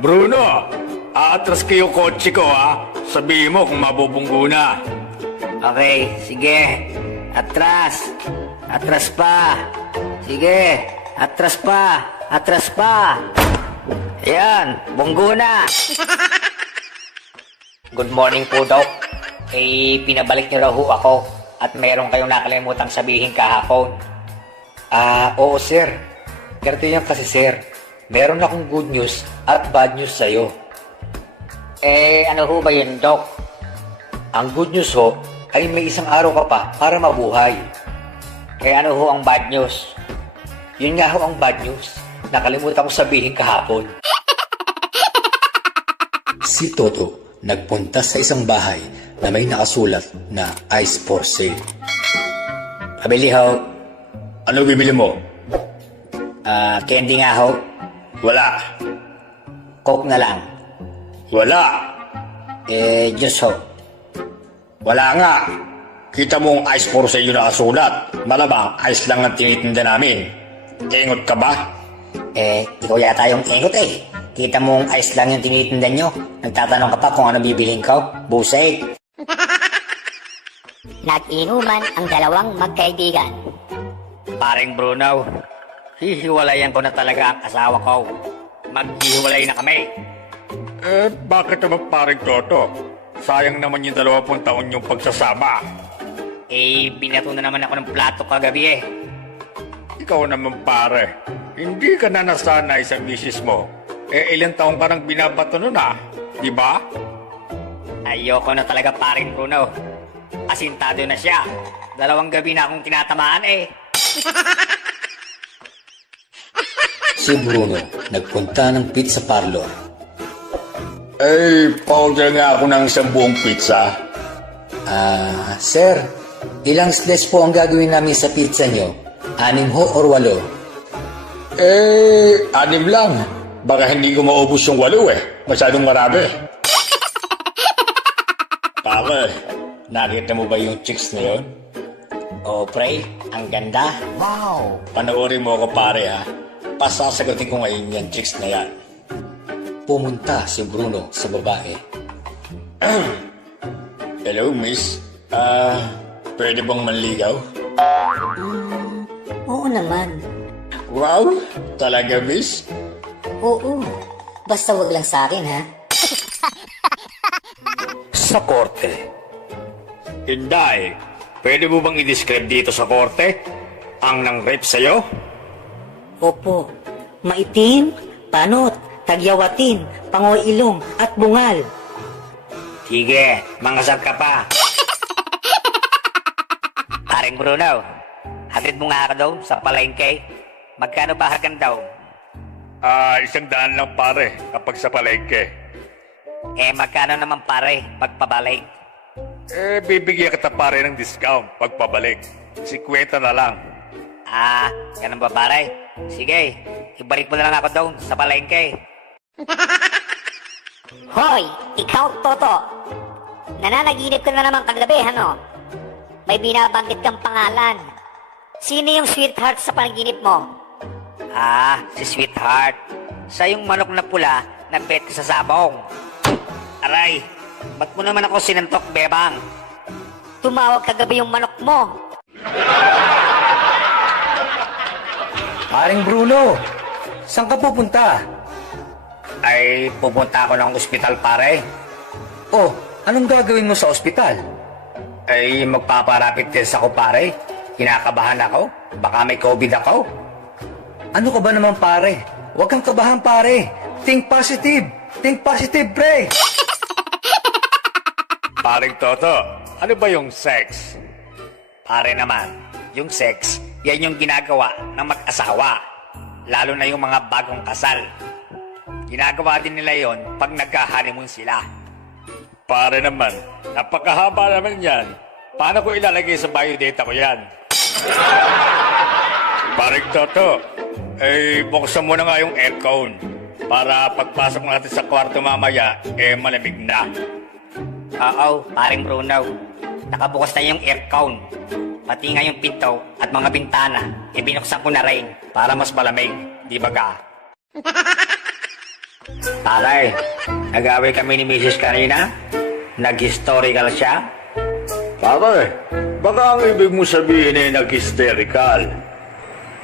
Bruno, aatras kayo kotse ko ha. Sabihin mo kung mabubunggo na. Okay, sige. Atras. Atras pa. Sige. Atras pa. Atras pa. Ayan, bunggo na. Good morning po, Doc. Pinabalik niyo raw ho ako at meron kayong nakalimutang sabihin kahapon. Oo sir. Ganito yan kasi sir. Meron akong good news at bad news sa'yo. Ano ho ba yun, Doc? Ang good news ho ay may isang araw ka pa para mabuhay. Ano ho ang bad news? Yun nga ho ang bad news. Nakalimutan ko sabihin kahapon. Si Toto nagpunta sa isang bahay na may nakasulat na ice for sale. Pabili ho. Ano bibili mo? Candy nga ho. Wala. Coke na lang. Wala. Juice ho. Wala nga. Kita mo ang ice for sale yung nakasulat. Malamang ice lang ang tinitinda namin. Ingot ka ba? Ikaw yata yung ingot eh. Kita mong ice lang yung tinitinda nyo. Nagtatanong ka pa kung ano bibilhin ko. Busay. Nag-inuman ang dalawang magkaibigan. Paring Bruno, hihiwalayan ko na talaga ang asawa ko. Maghihiwalay na kami. Bakit naman paring Toto? Sayang naman yung 20 taon yung pagsasama. Binato na naman ako ng plato kagabi eh. Ikaw naman pare, hindi ka na nasanay sa misis mo. Ilang taong ka nang binabato nun di ba? Ayoko na talaga paring Bruno. Asintado na siya. 2 gabi na akong tinatamaan eh. Si Bruno nagpunta ng pizza parlor. Pa-order nga ako ng 10 pizza. Sir, ilang slice po ang gagawin namin sa pizza nyo? 6 ho or 8? 6 lang. Baka hindi ko maubos yung 8 Masyadong marami. Pare, nakita mo ba yung chicks na yun? Oh, pre, ang ganda. Wow! Panoorin mo ako pare ha. Pasasagutin ko ngayon yung chicks na yan. Pumunta si Bruno sa babae. Hello, miss. Pwede bang manligaw? Oo naman. Wow! Talaga, miss? Oo. Basta wag lang sa akin, ha? Sa korte. Inday, pwede mo bang i-describe dito sa korte ang nang-rape sa'yo? Opo, maitim, panot, tagyawatin, pangoilong at bungal. Sige, mangasal ka pa. Paring Bruno, hatid mo nga ako daw sa palengke. Magkano ba hagan daw? 100 lang pare kapag sa palengke. Magkano naman pare pagpabalik? Bibigyan kita pare ng discount pagpabalik. 50 na lang. Ganun ba pare? Sige, ibalik mo na lang ako daw sa palengke. Hoy, ikaw, Toto. Nananaginip ka na naman kagabi, ano? May binabanggit kang pangalan. Sino yung sweetheart sa panaginip mo? Si Sweetheart. Siya yung manok na pula na bet ko sa sabong. Aray, ba't mo naman ako sinantok, bebang? Tumawag kagabi yung manok mo. Paring Bruno, saan ka pupunta? Pupunta ako ng ospital, pare. Oh, anong gagawin mo sa ospital? Magpaparapid test ako, pare. Kinakabahan ako. Baka may COVID ako. Ano ka ba naman pare? Huwag kang kabahan pare. Think positive. Think positive, pre. Paring Toto, ano ba yung sex? Pare naman, yung sex, yan yung ginagawa ng mag-asawa. Lalo na yung mga bagong kasal. Ginagawa din nila yon pag nagka-honeymoon sila. Pare naman, napakahaba naman yan. Paano ko ilalagay sa biodata ko yan? Paring Toto, buksan mo na nga yung aircon para pagpasok natin sa kwarto mamaya, malamig na. Oo, paring Bruno. Nakabukas na yung aircon. Pati nga yung pinto at mga bintana, binuksan ko na rin para mas malamig. Di ba ga? Pare, nag-away kami ni Mrs. kanina? Nag-historical siya? Pare, baka ang ibig mo sabihin ay nag-hysterical.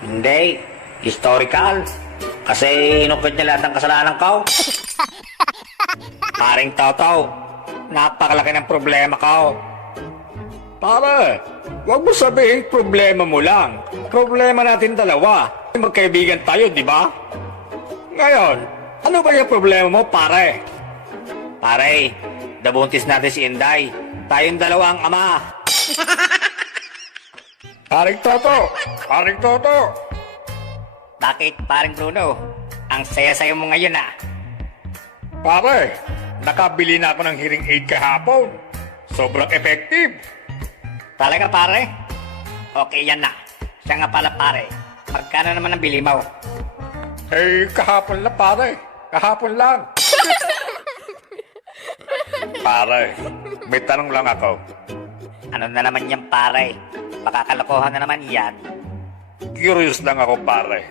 Hindi, historical. Kasi inukit niya lahat ng kasalanan ko. Paring Toto, napakalaki ng problema ko. Pare, wag mo sabihin problema mo lang. Problema natin dalawa. Magkaibigan tayo, di ba? Ngayon, ano ba yung problema mo, pare? Pare, nabuntis natin si Inday. Tayong dalawa ang ama. Paring Toto! Paring Toto! Bakit, paring Bruno? Ang saya-saya mo ngayon ah. Pare, nakabili na ako ng hearing aid kahapon. Sobrang effective. Talaga pare? Okay yan na. Siya nga pala pare. Magkano naman ang bili mo? Eh, kahapon lang, pare. Kahapon lang. Pare, may tanong lang ako. Ano na naman yan pare? Baka kalokohan na naman yan. Curious lang ako, pare.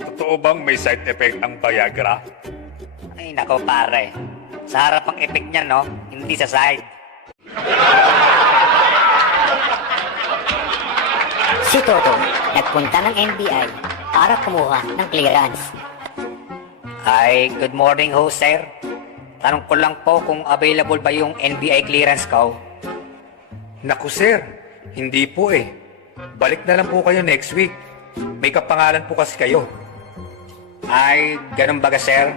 Totoo bang may side effect ang Viagra? Ay nako pare. Sa harap ang effect niya no? Hindi sa side. Si Toto nagpunta ng NBI para kumuha ng clearance. Ay, good morning ho sir. Tanong ko lang po kung available ba yung NBI clearance ko. Naku sir, hindi po eh. Balik na lang po kayo next week. May kapangalan po kasi kayo. Ay, ganun baga sir?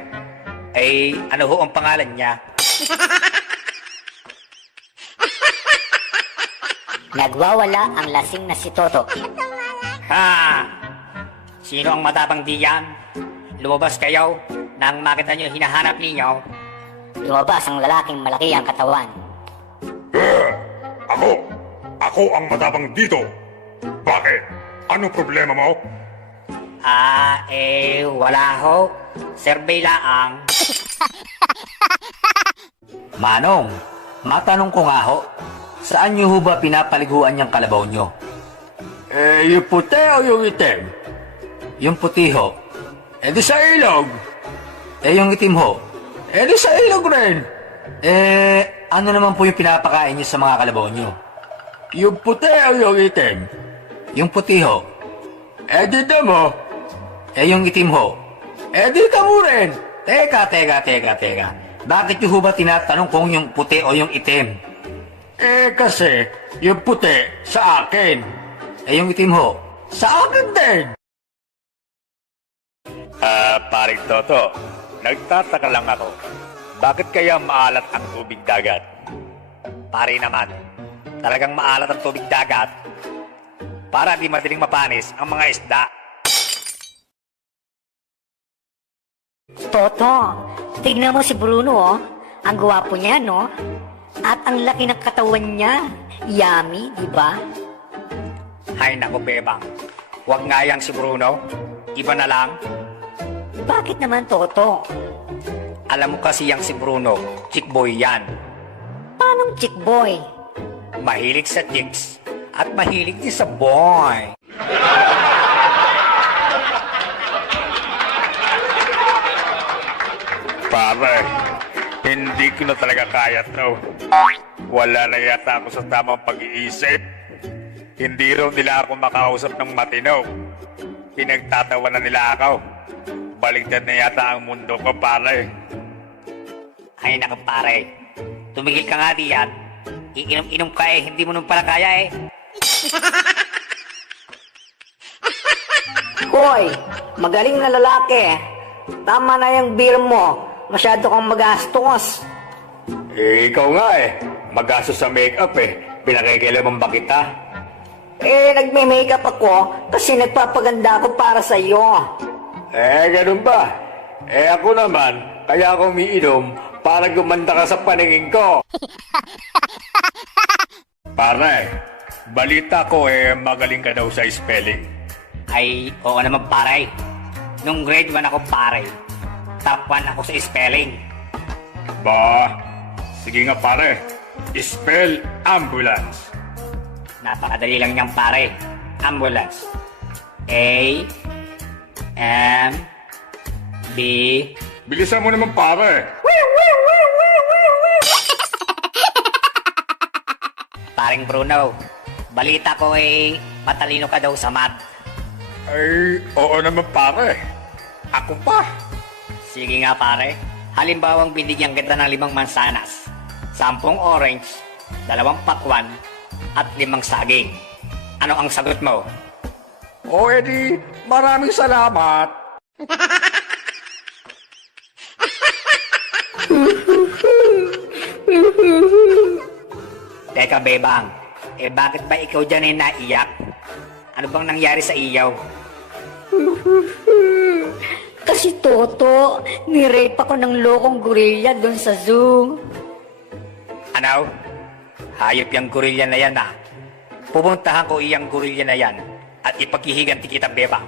Ay, ano ho ang pangalan niya? Nagwawala ang lasing na si Toto. Ha! Sino ang matapang diyan? Lumabas kayo nang makita niyo hinahanap ninyo. Lumabas ang lalaking malaki ang katawan. Ako ang matapang dito. Bakit? Ano problema mo? Wala ho. Survey laang. Manong, matanong ko nga ho, saan niyo ho ba pinapaliguan niyang kalabaw niyo? Yung puti o yung itim? Yung puti ho. Di sa ilog. Yung itim ho. Di sa ilog rin. Ano naman po yung pinapakain niyo sa mga kalabaw niyo? Yung puti o yung itim? Yung puti ho. Di mo. Yung itim ho. Di ka mo rin. Teka. Bakit niyo ho ba tinatanong kung yung puti o yung itim? Kasi yung puti sa akin. Yung itim ho. Sa akin din. Paring Toto, nagtataka lang ako. Bakit kaya maalat ang tubig dagat? Pare naman, talagang maalat ang tubig dagat para di madaling mapanis ang mga isda. Toto, tignan mo si Bruno oh. Ang gwapo niya no? At ang laki ng katawan niya. Yummy, di ba? Hay nako bebang, huwag nga yang si Bruno. Iba na lang. Bakit naman Toto? Alam mo kasi yang si Bruno, chick boy yan. Paanong chick boy? Mahilig sa chicks at mahilig din sa boy. Pare, hindi ko na talaga kaya to. Wala na yata ako sa tamang pag-iisip. Hindi raw nila ako makausap ng matino. Pinagtatawa na nila ako. Baligtad na yata ang mundo ko, pare. Ay nako pare, tumigil ka nga diyan. Iinom-inom ka eh, hindi mo nung pala kaya eh. Hoy, magaling na lalaki. Tama na yung beer mo. Masyado kang magastos. Ikaw nga eh. Magastos sa makeup eh. Pinakikilaman ba kita? Nagme-makeup ako kasi nagpapaganda ako para sa iyo. Ganun ba? Ako naman, kaya ako umiinom para gumanda ka sa paningin ko. Pare, balita ko magaling ka daw sa spelling. Ay, oo naman pare. Nung grade 1 ako pare, top 1 ako sa spelling. Ba, sige nga pare. Spell ambulance. Napakadali lang niyang pare. Ambulance. A M B Bilisan mo naman pare. Paring Bruno, balita ko matalino ka daw sa math. Ay, oo naman pare. Ako pa. Sige nga pare, halimbawang binigyan kita ng 5 mansanas, 10 orange, 2 pakwan, at 5 saging. Ano ang sagot mo? O edi, maraming salamat. Teka Bebang, bakit ba ikaw dyan naiyak? Ano bang nangyari sa iyaw? Kasi Toto, nirape ako ng lokong gorilla doon sa zoo. Ano? Hayop yung gorilla na yan Pupuntahan ko iyang gorilla na yan at ipaghihiganti kita, Bebang.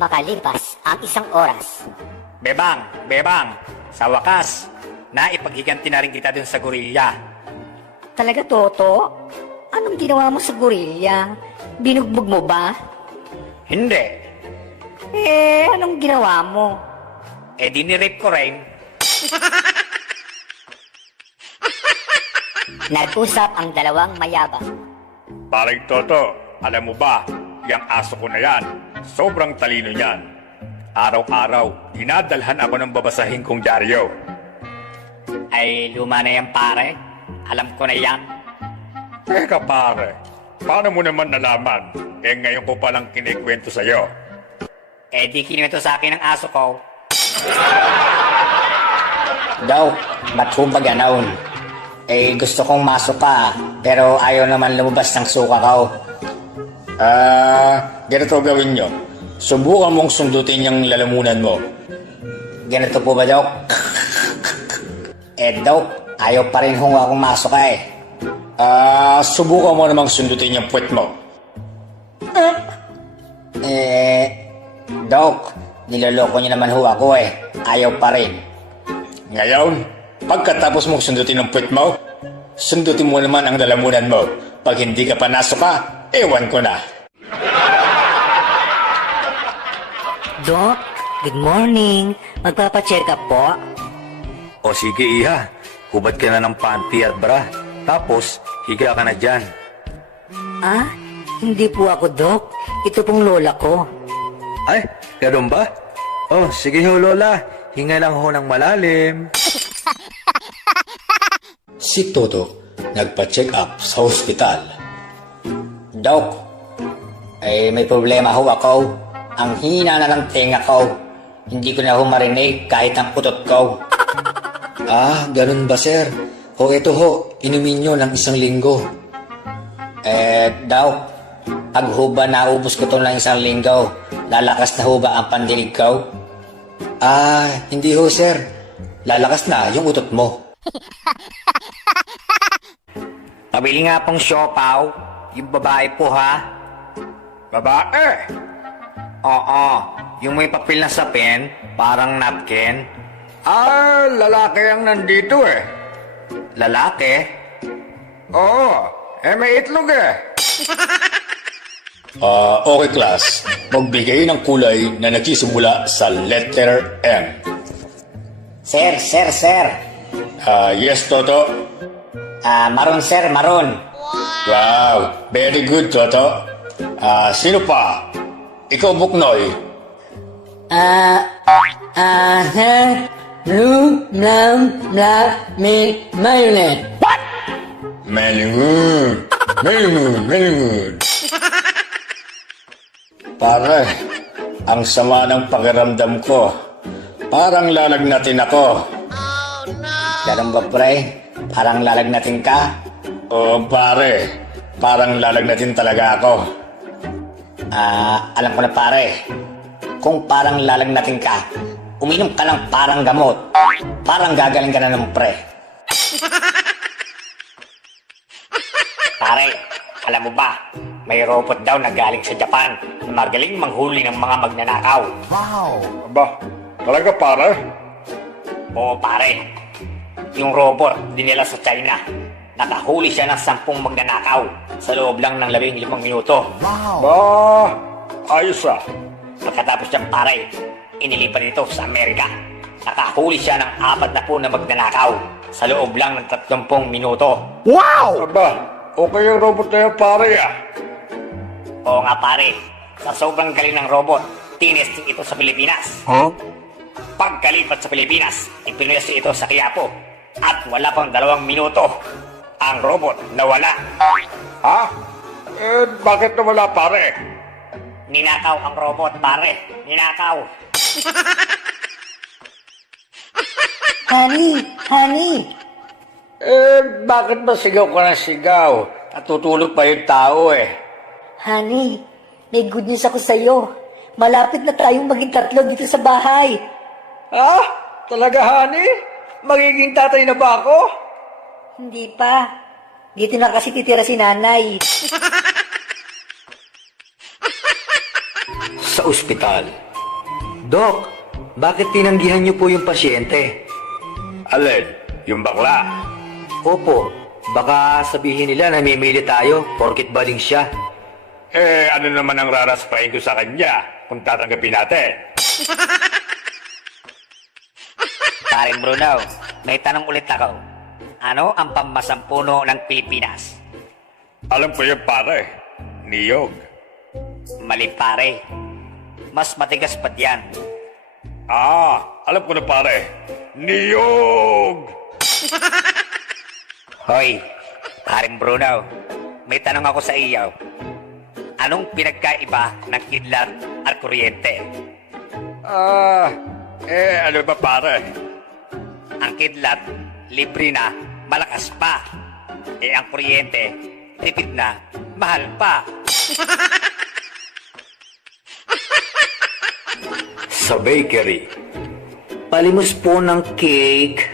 Makalipas ang 1 oras. Bebang, sa wakas, naipaghiganti na rin kita dun sa gorilla. Talaga, Toto? Anong ginawa mo sa gorilla? Binugbog mo ba? Hindi. Anong ginawa mo? Dinirape ko rin. Nag-usap ang dalawang mayabang. Paring Toto, alam mo ba, yung aso ko na yan, sobrang talino niyan. Araw-araw, dinadalhan ako ng babasahin kong dyaryo. Ay, luma na yan pare. Alam ko na yan. Teka pare, paano mo naman nalaman? Ngayon ko palang kinikwento sa'yo. Di kinuwento sa akin ng aso ko. Daw, ba't ho ba ganaon? Gusto kong masok ka, pero ayaw naman lumabas ng suka ko. Ganito gawin nyo. Subukan mong sundutin yung lalamunan mo. Ganito po ba, Dok? Dok, ayaw pa rin hong akong masok ka Subukan mo namang sundutin yung puwet mo. Dok, niloloko niyo naman ho ako Ayaw pa rin. Ngayon, pagkatapos mong sundutin ang puwet mo, sundutin mo naman ang lalamunan mo. Pag hindi ka pa nasuka, ewan ko na. Doc, good morning. Magpapacheck up po. O sige iha, hubad ka na ng panty at bra. Tapos, higa ka na dyan. Hindi po ako, Doc. Ito pong lola ko. Ay, ganun ba? Oh, sige ho Lola, hinga lang ho ng malalim. Si Toto, nagpa-check up sa ospital. Dok, may problema ho ako. Ang hina na ng tenga ko. Hindi ko na ho marinig kahit ang utot ko. Ganun ba sir? O eto ho, inumin nyo ng 1 linggo. Dok, pag ho ba naubos ko to ng 1 linggo, lalakas na ho ba ang pandinig ko? Hindi ho sir. Lalakas na yung utot mo. Pabili nga pong siopaw, yung babae po ha. Babae! Oo, yung may papel na sapin, parang napkin. Lalaki ang nandito Lalaki? Oo, may itlog Okay class, magbigay ng kulay na nagsisimula sa letter M. Sir. Yes Toto. Maroon sir, maroon. Wow, very good Toto. Sino pa? Ikaw Buknoy. Blue, black, mayonnaise. Very good. Pare, ang sama ng pakiramdam ko. Parang lalagnatin ako. Ganun ba pre? Parang lalagnatin ka? Oo pare, parang lalagnatin talaga ako. Alam ko na pare. Kung parang lalagnatin ka, uminom ka ng parang gamot. Parang gagaling ka na ng pre. Pare, alam mo ba, may robot daw na galing sa Japan na magaling manghuli ng mga magnanakaw. Aba, talaga pare? Oo pare, yung robot dinila sa China. Nakahuli siya ng 10 magnanakaw sa loob lang ng 15 minuto. Ba, ayos Pagkatapos niyang pare, inilipat ito sa Amerika. nakahuli siya ng 40 na magnanakaw sa loob lang ng 30 minuto. Aba, okay yung robot na yan, pare ah. Oo nga pare, sa sobrang galing ng robot, tinesting ito sa Pilipinas. Pagkalipat sa Pilipinas, ipinwesto ito sa Quiapo. At wala pang 2 minuto, ang robot nawala. Ha? Eh, bakit nawala, pare? Ninakaw ang robot pare, ninakaw. Honey! Eh, bakit ba sigaw ka ng sigaw? Natutulog pa yung tao eh. Honey, may good news ako sa'yo. Malapit na tayong maging 3 dito sa bahay. Ah, talaga, honey? Magiging tatay na ba ako? Hindi pa. Dito na kasi titira si nanay. Sa ospital. Dok, bakit tinanggihan niyo po yung pasyente? Alin? Yung bakla? Opo, baka sabihin nila namimili tayo porkit baling siya. Eh, ano naman ang raraspain ko sa kanya kung tatanggapin natin? Paring Bruno, may tanong ulit ako. Ano ang pammasampuno ng Pilipinas? Alam ko yung pare. Niyog. Mali pare. Mas matigas pa diyan. Ah, alam ko na pare. Niyog! Hoy, paring Bruno, may tanong ako sa iyo. Anong pinagkaiba ng kidlat at kuryente? Ano ba pare? Ang kidlat, libre na, malakas pa. Eh ang kuryente, tipid na, mahal pa. Sa bakery. Palimos po ng cake.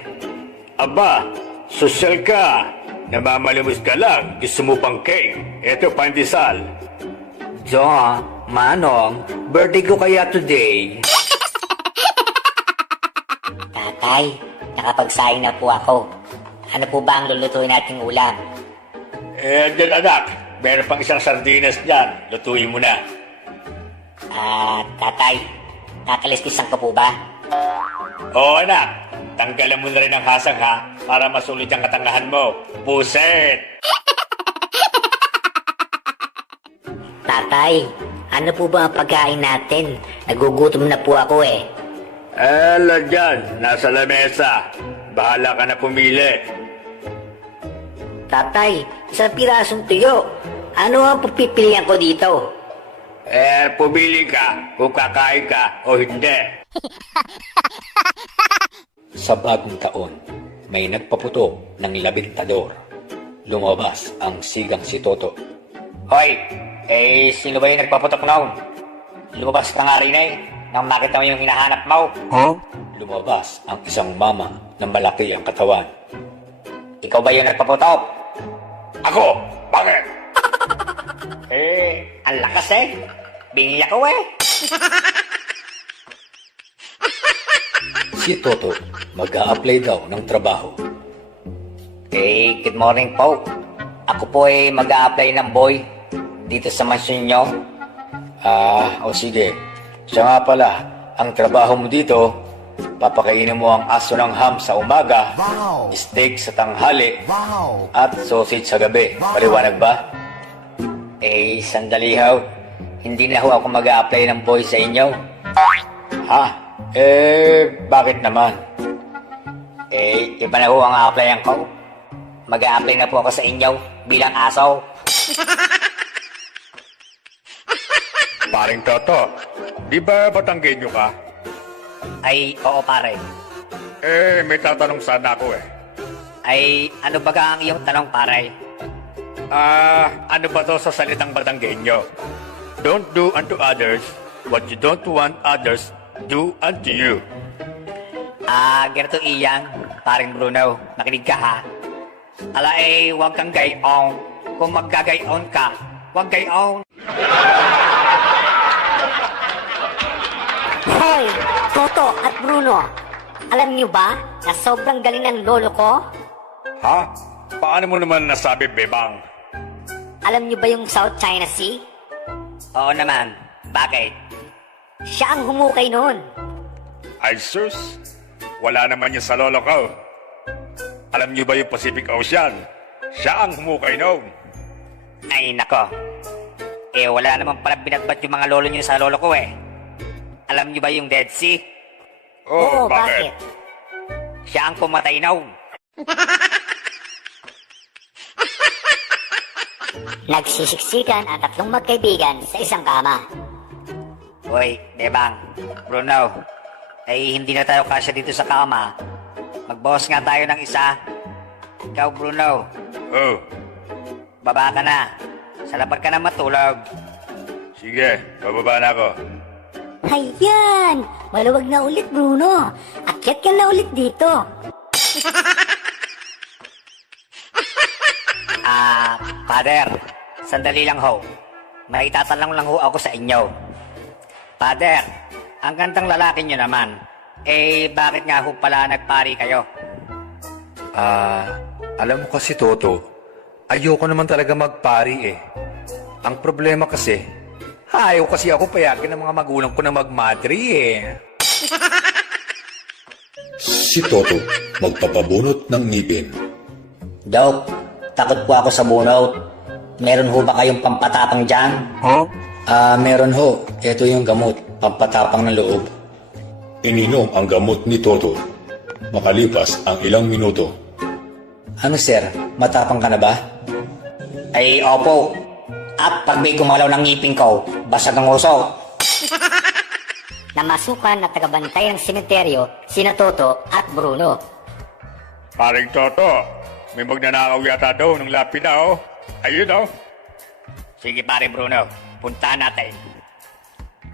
Aba, sosyal ka. Namamalimos ka lang. Gusto mo pang cake. Eto, pandesal. Jo, Manong, birthday ko kaya today. Tatay, nakapagsaing na po ako. Ano po ba ang lulutuin nating ulam? Eh, dyan anak. Meron pang isang sardinas dyan. Lutuin mo na. Tatay, nakaliskisan ko po ba? Oo anak. Tanggalan mo na rin ang hasang ha. Para masulit ang katangahan mo. Puset! Tatay, ano po ba ang pagkain natin? Nagugutom na po ako eh. Dyan. Nasa lamesa. Bahala ka na pumili. Tatay, isang pirasong tuyo. Ano ang pagpipilian ko dito? Pumili ka kung kakain ka o hindi. Sa bagong taon, may nagpaputo ng labintador. Lumabas ang sigang si Toto. Hoy! Sino ba yung nagpaputok noon? Lumabas ka nga rin nang makita mo yung hinahanap mo. Lumabas ang isang mama na malaki ang katawan. Ikaw ba yung nagpaputok? Ako? Bakit? Ang lakas Bingi ako Si Toto, mag-a-apply daw ng trabaho. Good morning po. Ako po mag-a-apply ng boy dito sa mansyon nyo. O sige. Siya nga pala, ang trabaho mo dito, papakainin mo ang aso ng ham sa umaga, steak sa tanghali, at sausage sa gabi. Paliwanag ba? Sandali ho. Hindi na ho ako mag-a-apply ng boy sa inyo. Ha? Bakit naman? Iba na ho ang a-applyan ko. Mag-a-apply na po ako sa inyo bilang aso. Paring Toto, di ba Batanggenyo ka? Oo pare. May tatanong sana ako Ano ba ang iyong tanong pare? Ano ba to sa salitang Batanggenyo? Don't do unto others what you don't want others do unto you. Ganito iyan, paring Bruno. Nakinig ka ha. Huwag kang gayon. Kung maggagayon ka, huwag gayon. Hoy, Toto at Bruno, alam niyo ba na sobrang galing ng lolo ko? Ha? Paano mo naman nasabi, Bebang? Alam niyo ba yung South China Sea? Oo naman. Bakit? Siya ang humukay noon. Ay sus, wala naman yun sa lolo ko. Alam niyo ba yung Pacific Ocean? Siya ang humukay noon. Ay, nako. Eh, wala naman pala binatbat yung mga lolo nyo sa lolo ko eh. Alam nyo ba yung Dead Sea? Oh, Oo, bakit? Siya ang pumatay noon. Nagsisiksikan ang tatlong magkaibigan sa isang kama. Hoy, Bebang, Bruno, ay hindi na tayo kasya dito sa kama. Magbawas nga tayo ng isa. Ikaw, Bruno, Oh, baba ka na. Sa labag ka na matulog. sige, bababa na ako. Ayan! Maluwag na ulit, Bruno. Akyat ka na ulit dito. Father, sandali lang ho. May itatanong lang ho ako sa inyo. Father, ang gandang lalaki nyo naman. Eh, bakit nga ho pala nagpari kayo? Alam mo kasi, Toto, ayoko naman talaga magpari eh. Ang problema kasi, ayaw kasi ako payagin ng mga magulang ko na magmadri eh. Si Toto magpapabunot ng ngipin. Dok, takot po ako sa bunot. Meron ho ba kayong pampatapang dyan? Meron ho. Ito yung gamot. Pampatapang ng loob. Ininom ang gamot ni Toto. Makalipas ang ilang minuto. Ano sir? Matapang ka na ba? Ay, opo. At pag may gumalaw ng ngipin ko, basag ang uso. Namasukan na tagabantay ng sementeryo, sina Toto at Bruno. Paring Toto, may magnanakaw yata daw ng lapida, oh. Ayun, oh. Sige pare Bruno, puntahan natin.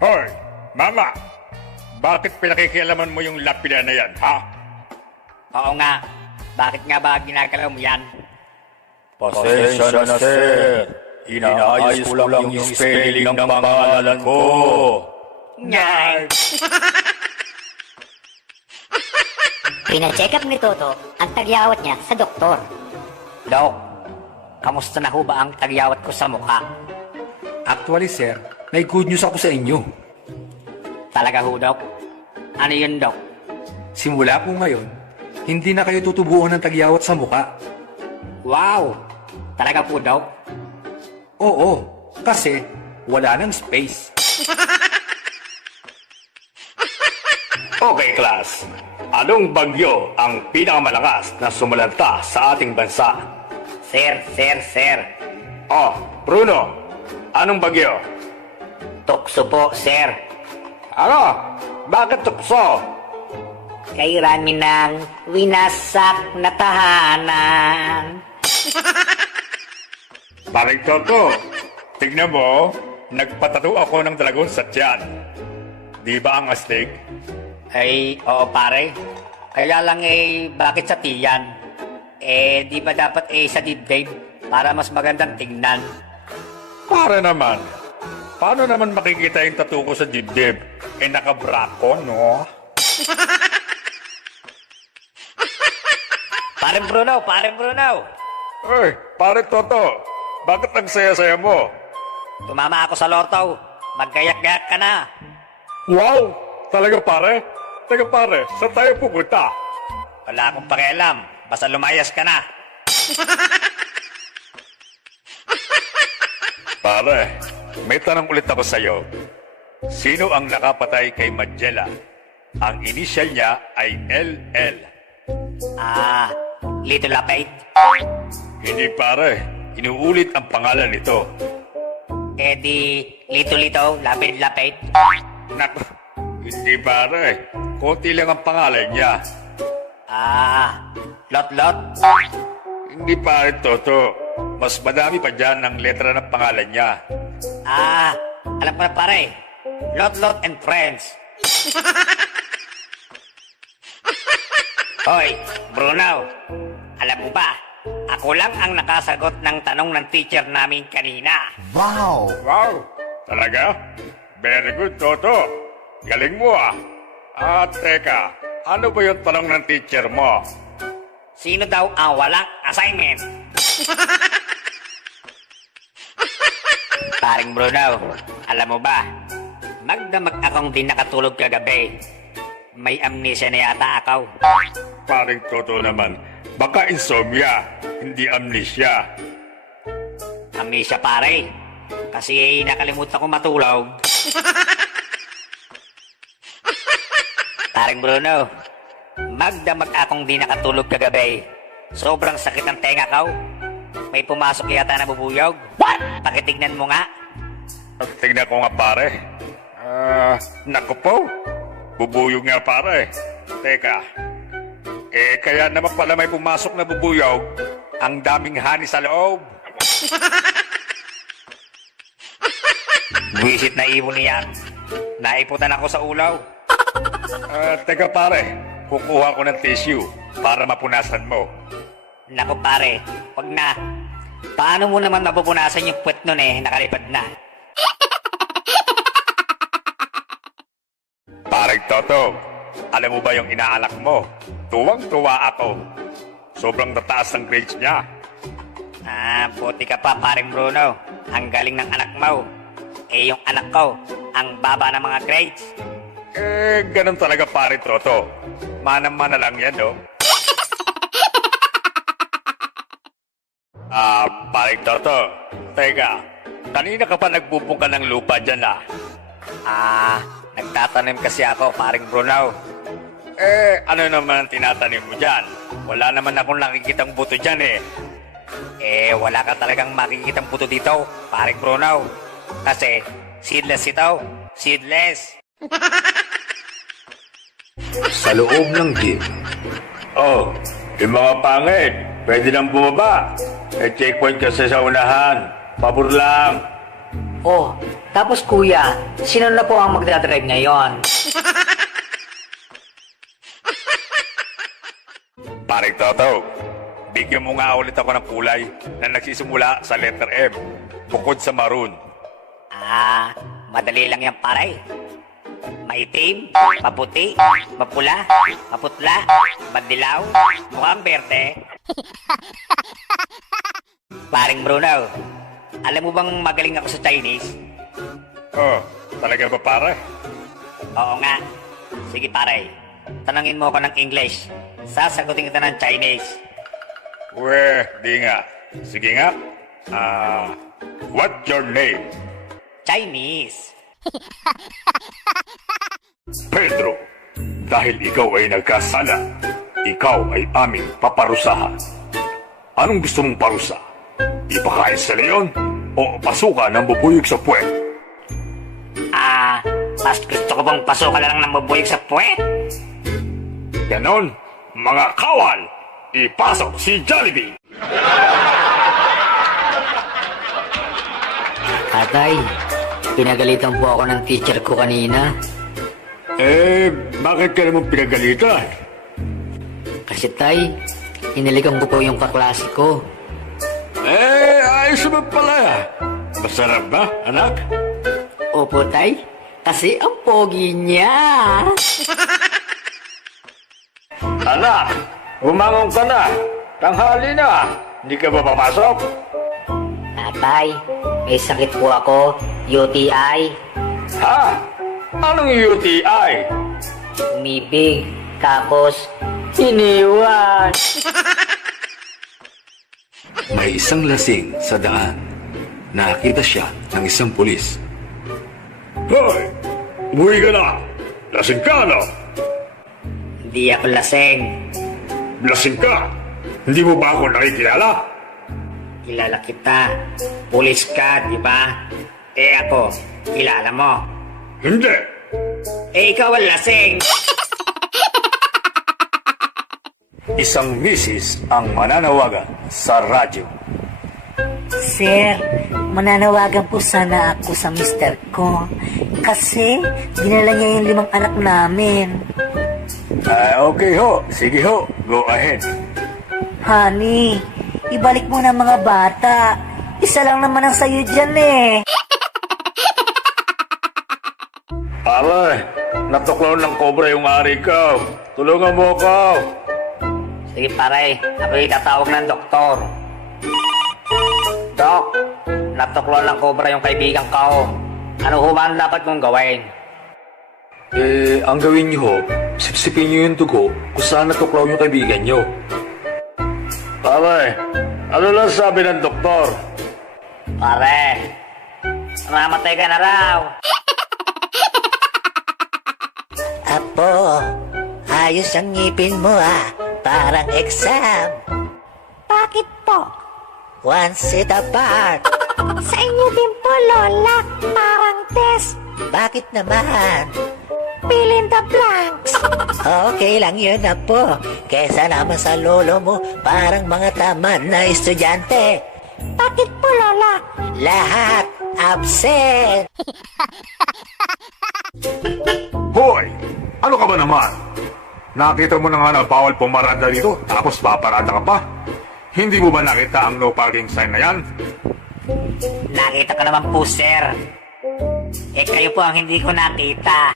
Hoy, Mama, bakit pinakikialaman mo yung lapida na yan, ha? Oo nga, bakit nga ba ginagalaw mo yan? Pasensya na, sir. Inaayos ko lang yung spelling ng pangalan ko. Nyay! Pina-check up ni Toto ang tagyawat niya sa doktor. Dok, kamusta na ho ba ang tagyawat ko sa mukha? Actually, sir, may good news ako sa inyo. Talaga ho, Dok? Ano yun, Dok? Simula po ngayon, hindi na kayo tutubuan ng tagyawat sa muka. Wow! Talaga po, Dok? Oo, kasi wala nang space. Okay, class. Anong bagyo ang pinakamalakas na sumalanta sa ating bansa? Sir. Oh, Bruno, anong bagyo? Tukso po, sir. Ano? Bakit tukso? Kay rami ng winasak na tahanan. Paring Toto, tignan mo, nagpatato ako ng dragon sa tiyan. Di ba ang astig? Ay, oo pare. Kaya lang bakit sa tiyan? Di ba dapat sa dibdib para mas magandang tignan? Para naman. Paano naman makikita yung tattoo ko sa dibdib? Nakabrako, no? Parang Bruno! Ay, paring Toto, bakit ang saya-saya mo? Tumama ako sa lotto. Maggayak-gayak ka na. Wow! Talaga pare? Teka pare, saan tayo pupunta? Wala akong pakialam. Basta lumayas ka na. Pare, may tanong ulit ako sa'yo. Sino ang nakapatay kay Magella? Ang initial niya ay LL. Little Lapate. Hindi pare, inuulit ang pangalan nito. Lito-lito, lapid-lapid. Naku, hindi pare. Konti lang ang pangalan niya. Lot-lot. Hindi pare, Toto. Mas madami pa dyan ang letra ng pangalan niya. Alam ko na pare. Lot-lot and friends. Hoy, Bruno. Alam mo ba, ako lang ang nakasagot ng tanong ng teacher namin kanina. Wow! Talaga? Very good, Toto. Galing mo, ah. Teka, ano ba yung tanong ng teacher mo? Sino daw ang walang assignment? Paring Bruno, alam mo ba, magdamag akong di nakatulog kagabi. may amnesia na yata ako. Paring Toto naman, baka insomnia, hindi amnesia. Amnesia pare. Kasi nakalimutan ko matulog. Paring Bruno, magdamag akong di nakatulog kagabi. Sobrang sakit ng tenga ko. May pumasok yata na bubuyog. Pakitignan mo nga. At tignan ko nga pare. Naku po. Bubuyog nga pare. Teka. Kaya naman pala may pumasok na bubuyog. Ang daming hani sa loob. Visit na ibon niyan. Naiputan ako sa ulaw. Teka pare. Kukuha ko ng tissue para mapunasan mo. Naku pare, wag na. Paano mo naman mapupunasan yung puwet nun nakalipad na? Parang Toto, alam mo ba yung inaalak mo? Tuwang-tuwa ako. Sobrang tataas ng grades niya. Buti ka pa paring Bruno. Ang galing ng anak mo. Yung anak ko, ang baba ng mga grades. Ganun talaga pare Toto. Manang-mana lang yan, no? Parang Toto, teka, kanina ka pa nagbubungka ng lupa dyan, Nagtatanim kasi ako paring Bruno. ano naman ang tinatanim mo dyan? Wala naman akong nakikitang buto dyan, Wala ka talagang makikitang buto dito, paring Bruno. Kasi, seedless ito. Seedless. Sa loob ng jeep, Oh, yung mga pangit, pwede nang bumaba. Checkpoint kasi sa unahan. Pabor lang. Oh, tapos kuya, sino na po ang magdadrive ngayon? Parang Toto, bigyan mo nga ulit ako ng kulay na nagsisimula sa letter M, bukod sa maroon. Madali lang yan pare. Maitim, maputi, mapula, maputla, madilaw, mukhang berde. Paring Bruno, alam mo bang magaling ako sa Chinese? Oh, talaga ba pare? Oo nga. Sige pare, tanangin mo ako ng English. Sasagutin kita ng Chinese. Di nga. Sige nga. What's your name? Chinese. Pedro, dahil ikaw ay nagkasala, ikaw ay aming paparusahan. Anong gusto mong parusa? Ipakain sa leon o pasukan ng bubuyog sa puwet? Mas gusto ko bang pasukan na lang ng bubuyog sa puwet? Ganon, mga kawal, ipasok si Jollibee! Tatay, pinagalitan po ako ng teacher ko kanina. Bakit ka naman pinagalitan? Kasi tay, hinalikan ko po yung kaklase ko. Ayos naman pala. Masarap ba, anak? Opo tay, kasi ang pogi niya. Anak, bumangon ka na. Tanghali na. Hindi ka ba papasok? Tatay, may sakit po ako, UTI. Ha? Anong UTI? Umibig, tapos iniwan. may isang lasing sa daan. Nakita siya ng isang pulis. Hoy! Umuwi ka na! Lasing ka, no? Hindi ako laseng. Lasing ka? Hindi mo ba ako nakikilala? Kilala kita. Pulis ka, di ba? Ako, kilala mo. Hindi. Ikaw ang laseng. Isang misis ang mananawagan sa radyo. Sir, mananawagan po sana ako sa mister ko. Kasi, dinala niya yung 5 anak namin. Okay ho. Sige ho. Go ahead. Honey, ibalik mo na mga bata. Isa lang naman ang sayo dyan Aray, natuklaw ng kobra yung ari ko. Tulungan mo ako. Sige pare, ako itatawag ng doktor. Dok, natuklaw ng kobra yung kaibigan ko. Ano ho ba ang dapat kong gawin? Ang gawin niyo ho, sipsipin niyo yung dugo kung saan natuklaw yung kaibigan niyo. Pare, ano lang sabi ng doktor? Pare, mamatay ka na raw. Apo, ayos ang ngipin mo parang exam. Bakit po? One seat apart. Sa inyo din po, Lola, parang test. Bakit naman? Fill in the blanks. Okay lang yun, Apo. Kesa naman sa lolo mo, parang mga tamad na estudyante. Bakit po, Lola? Lahat absent. Hoy! Ano ka ba naman? Nakita mo na nga na bawal pumarada dito, tapos paparada ka pa? Hindi mo ba nakita ang no parking sign na yan? Nakita ko naman po, sir. Kayo po ang hindi ko nakita.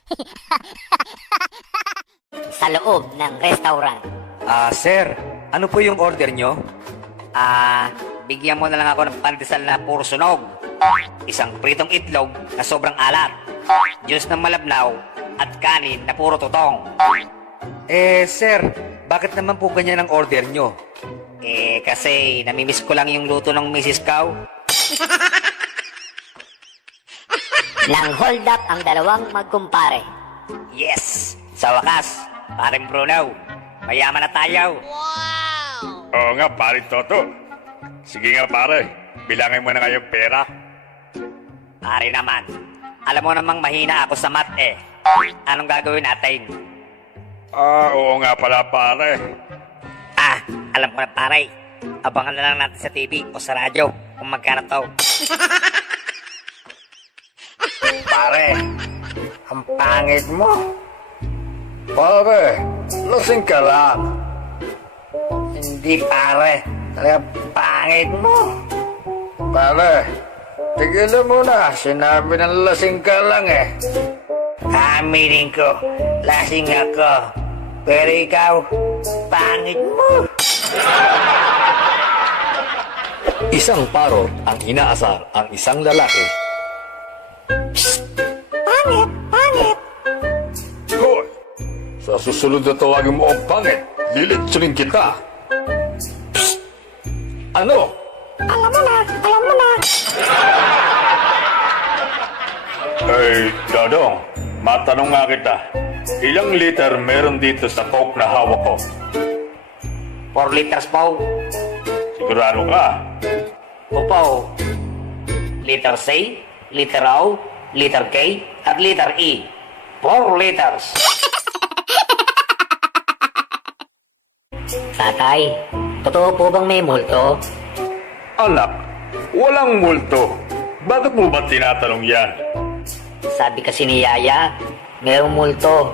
Sa loob ng restaurant. Sir, ano po yung order niyo? Bigyan mo na lang ako ng pandesal na puro sunog. Isang pritong itlog na sobrang alat. Diyos na malabnaw at kanin na puro tutong. Sir, bakit naman po ganyan ang order niyo? Kasi namimiss ko lang yung luto ng Mrs. Cow. Nang hold up ang dalawang magkumpare. Yes! Sa wakas, paring Bruno, mayaman na tayo. Oo nga, pare Toto. Sige nga pare, bilangin mo na nga yung pera. Pare naman, alam mo namang mahina ako sa math eh. Anong gagawin natin? Oo nga pala pare. Alam ko na pare. Abangan na lang natin sa TV o sa radyo kung magkano to. Pare, ang pangit mo. Pare, lasing ka lang. Hindi pare, talaga pangit mo. Pare, tigilan mo na. Sinabi ng lasing ka lang eh. Aminin ko, lasing ako. Pero ikaw, pangit mo. Isang parot ang inaasar ang isang lalaki. Pangit. Hoy, sa susunod na tawagin mo ang pangit, lilitsunin kita. Psst! Ano? Alam mo na. Dodong, matanong nga kita. Ilang liter meron dito sa Coke na hawak ko? 4 liters po. Sigurado ka? Opo. Liter C, liter O, liter K, at liter E. 4 liters. Tatay, totoo po bang may multo? Anak, walang multo. Bakit mo ba tinatanong yan? Sabi kasi ni Yaya, mayroong multo.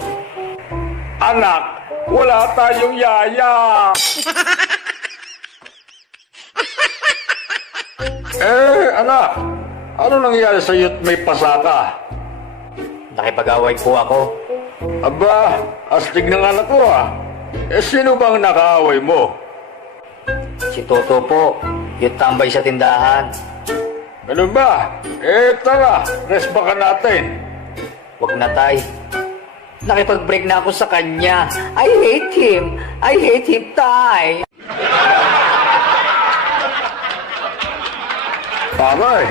Anak, wala tayong yaya. Anak, ano nangyari sa iyo't may pasaka? Nakipag-away po ako. Aba, astig ng anak ko sino bang nakaaway mo? Si Toto po, yung tambay sa tindahan. Ano ba? Tara, rest baka natin. Wag na tay. Nakipag-break na ako sa kanya. I hate him, tay. Paray,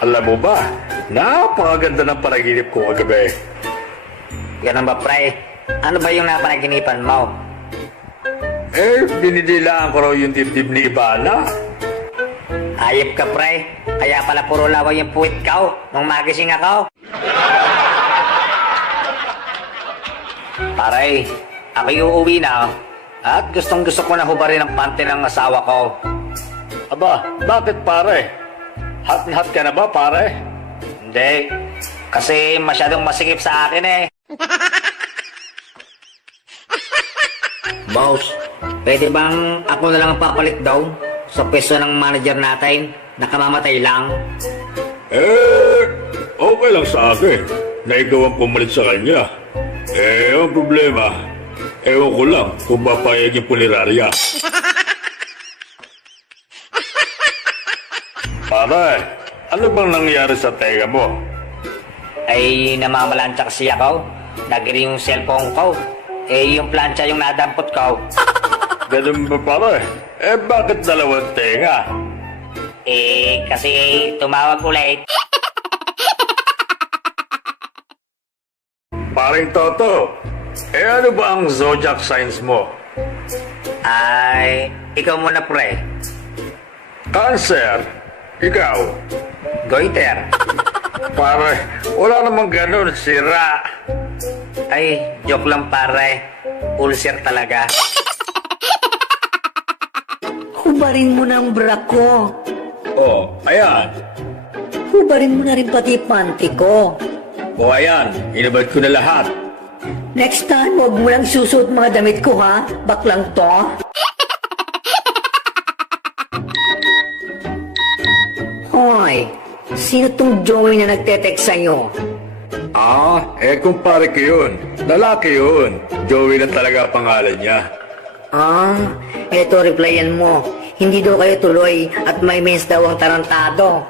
alam mo ba, napakaganda ng panaginip ko kagabi. Ganun ba, pre? Ano ba yung napanaginipan mo? Dinidilaan ko raw yung dibdib ni Ivana. Ayip ka, pre. Kaya pala puro laway yung puwit ka nung magising ako. Pare, ako yung uuwi na at gustong-gusto ko na hubarin ang pante ng asawa ko. Aba, bakit pare? Hot-hot ka na ba pare? Hindi, kasi masyadong masikip sa akin eh. Boss, pwede bang ako na lang ang papalit daw sa pwesto ng manager natin na kamamatay lang? Okay lang sa akin na ikaw ang pumalit sa kanya. Ang problema, ewan ko lang kung papayag yung punerarya. Pare, ano bang nangyari sa tenga mo? Ay namamalansya kasi ako. nag-ring yung cellphone ko. Eh, yung plancha yung nadampot ko. Ganun ba pare? Bakit dalawang tenga? Eh, kasi tumawag ulit. Paring Toto, ano ba ang zodiac signs mo? Ay, ikaw muna pre. Cancer. Ikaw? Goiter. Pare, wala namang ganun, sira. Ay, joke lang pare. Ulcer talaga. Hubarin mo ng bra ko. Oh, ayan. Hubarin mo na rin pati panty ko. O ayan, inabad ko na lahat. Next time, huwag mo lang susuot mga damit ko ha. Baklang to. Hoy, sino tong Joey na nagte-text sa'yo? Kumpare ko yun. Lalaki yun. Joey lang talaga pangalan niya. Eto replyan mo. Hindi daw kayo tuloy at may means daw ang tarantado.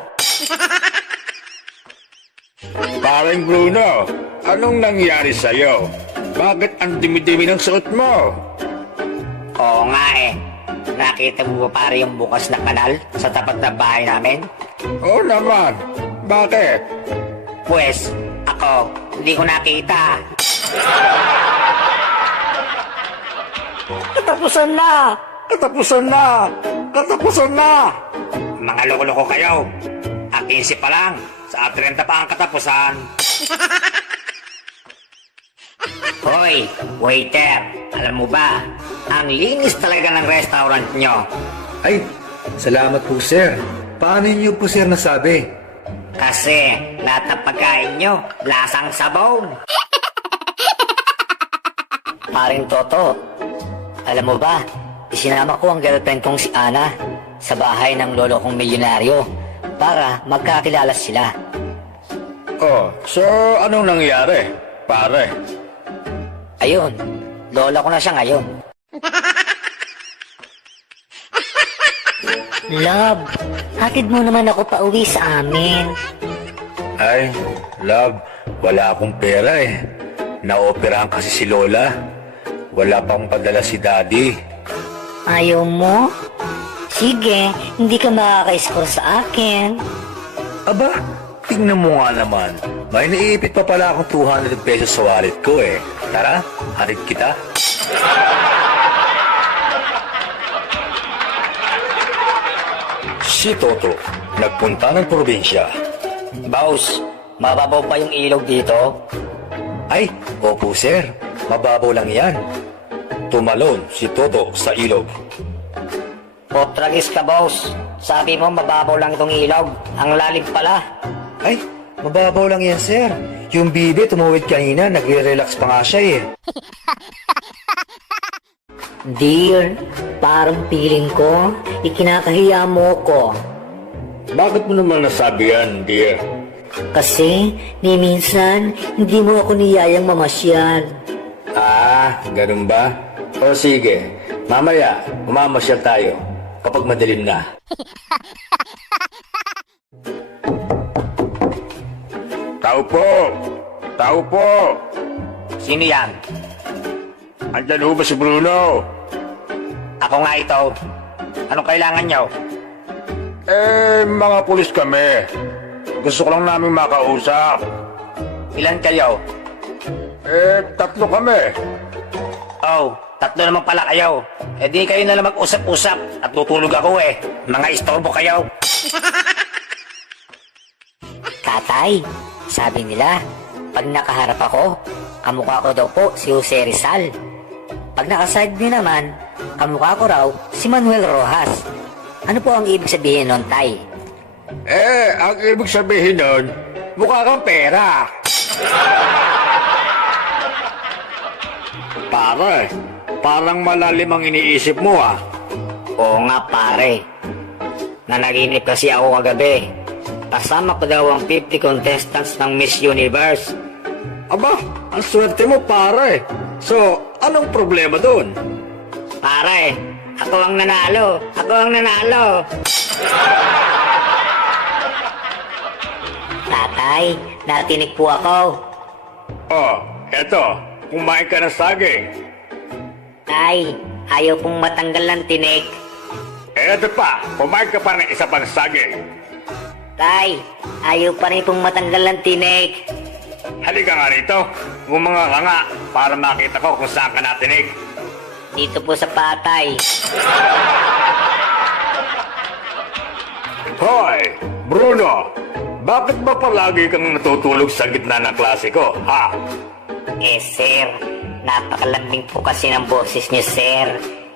Paring Bruno, anong nangyari sa'yo? Bakit ang dimi-dimi ng suot mo? Oo nga eh. Nakita mo ba pare yung bukas na kanal sa tapat na bahay namin? Oo naman. Bakit? Pues, ako, hindi ko nakita. Katapusan na! Katapusan na! Katapusan na! Mga loko-loko kayo. Ang 15 pa lang, sa 30 pa ang katapusan. Hoy, waiter, alam mo ba, ang linis talaga ng restaurant nyo. Ay, salamat po sir. Paano niyo po sir nasabi? Kasi lahat ng pagkain nyo, lasang sabon. Paring Toto, alam mo ba, isinama ko ang girlfriend kong si Ana sa bahay ng lolo kong milyonaryo para magkakilala sila. Oh, so anong nangyari, pare? Ayun, lola ko na siya ngayon. Love, hatid mo naman ako pa uwi sa amin. Ay, love, wala akong pera eh. Naoperahan kasi si Lola. Wala pang padala si Daddy. Ayaw mo? Sige, hindi ka makaka-score sa akin. Aba, tingnan mo nga naman. May naiipit pa pala akong 200 pesos sa wallet ko eh. Tara, hatid kita. Si Toto, nagpunta ng probinsya. Boss, mababaw pa yung ilog dito? Ay, opo sir, mababaw lang yan. Tumalon si Toto sa ilog. Potragis ka, boss. Sabi mo mababaw lang itong ilog. Ang lalim pala. Ay, mababaw lang yan sir. Yung bibi tumuwid kanina, nagre-relax pa nga siya eh. Dear, parang feeling ko, ikinakahiya mo ko. Bakit mo naman nasabi yan, dear? Kasi, ni minsan, hindi mo ako niyayang mamasyal. Ganun ba? O sige, mamaya, umamasyal tayo kapag madilim na. Tao po! Tao po! Sino yan? Andyan ho ba si Bruno? Ako nga ito. Anong kailangan nyo? Mga pulis kami. Gusto ko lang namin makausap. Ilan kayo? 3 kami. Oh, 3 naman pala kayo. Eh di kayo na lang mag-usap-usap at tutulog ako eh. Mga istorbo kayo. Tatay, sabi nila, pag nakaharap ako, kamukha ko daw po si Jose Rizal. Pag nakaside niyo naman, kamukha ko raw si Manuel Rojas. Ano po ang ibig sabihin nun, Tay? Ang ibig sabihin nun, mukha kang pera. Pare, parang malalim ang iniisip mo ah. Oo nga pare. Nanaginip kasi ako kagabi. Kasama ko daw ang 50 contestants ng Miss Universe. Aba, ang swerte mo pare. So, anong problema doon? Pare, ako ang nanalo. Ako ang nanalo. Tatay, natinig po ako. Oh, eto, kumain ka ng saging. Tay, ayaw pong matanggal ng tinik. Eto pa, kumain ka pa ng isa pang saging. Tay, ayaw pa rin pong matanggal ng tinik. Halika nga rito, mga ka nga, para makita ko kung saan ka natinig. Dito po sa patay. Hoy, Bruno! Bakit ba palagi kang natutulog sa gitna ng klase ko, ha? Sir, napakalambing po kasi ng boses niyo, sir.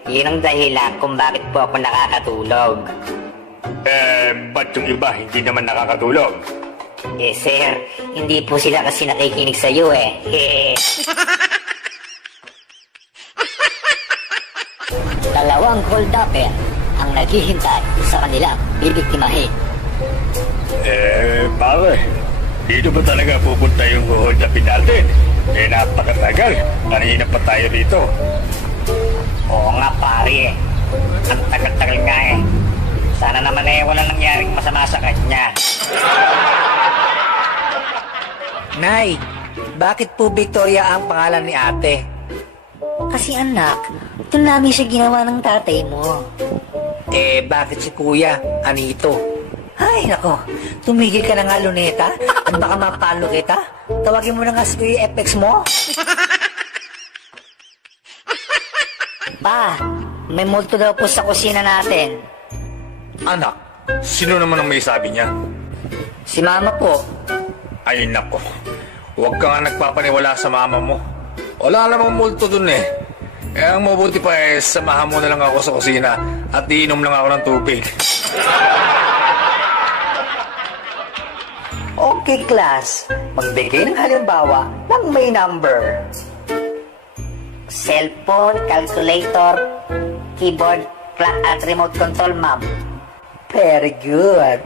Yun ang dahilan kung bakit po ako nakakatulog. Ba't yung iba hindi naman nakakatulog? Sir, hindi po sila kasi nakikinig sa iyo, Dalawang hold-upper ang naghihintay sa kanilang bibiktimahin. Pare, dito ba talaga pupunta yung hold upin natin? Napakatagal. Kanina pa tayo dito. Oo nga pare, ang tagal-tagal nga Sana naman wala nangyaring masama sa kanya. Nay, bakit po Victoria ang pangalan ni ate? Kasi anak, ito namin siya ginawa ng tatay mo. Bakit si kuya? Anito? Ay, nako. Tumigil ka na nga, Luneta. At baka mapalo kita. Tawagin mo na nga si Kuya FX mo. Pa, may multo daw po sa kusina natin. Anak, sino naman ang may sabi niya? Si mama po. Ay nako, huwag ka nga nagpapaniwala sa mama mo. Wala namang multo dun ang mabuti pa samahan mo na lang ako sa kusina at iinom lang ako ng tubig. Okay, class. Magbigay ng halimbawa ng may number. Cellphone, calculator, keyboard, clock at remote control, ma'am. Very good.